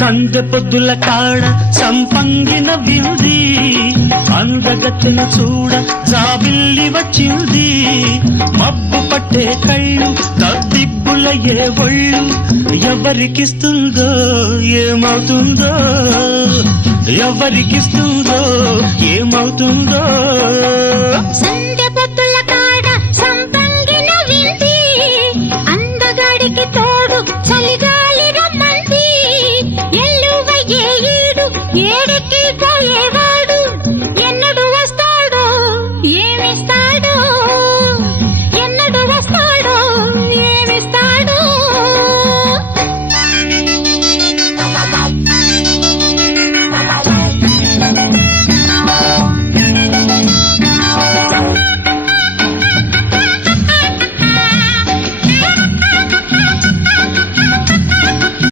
సందె పొద్దుల కాడ సంపంగిన వింది అందగత్తెను చూడ జాబిల్లి వచ్చింది మబ్బు పట్టే కళ్ళు తద్దిబ్బుల ఏ ఒళ్ళు ఎవరికిస్తుందో ఏమవుతుందో ఎవరికిస్తుందో ఏమవుతుందో సంధ్య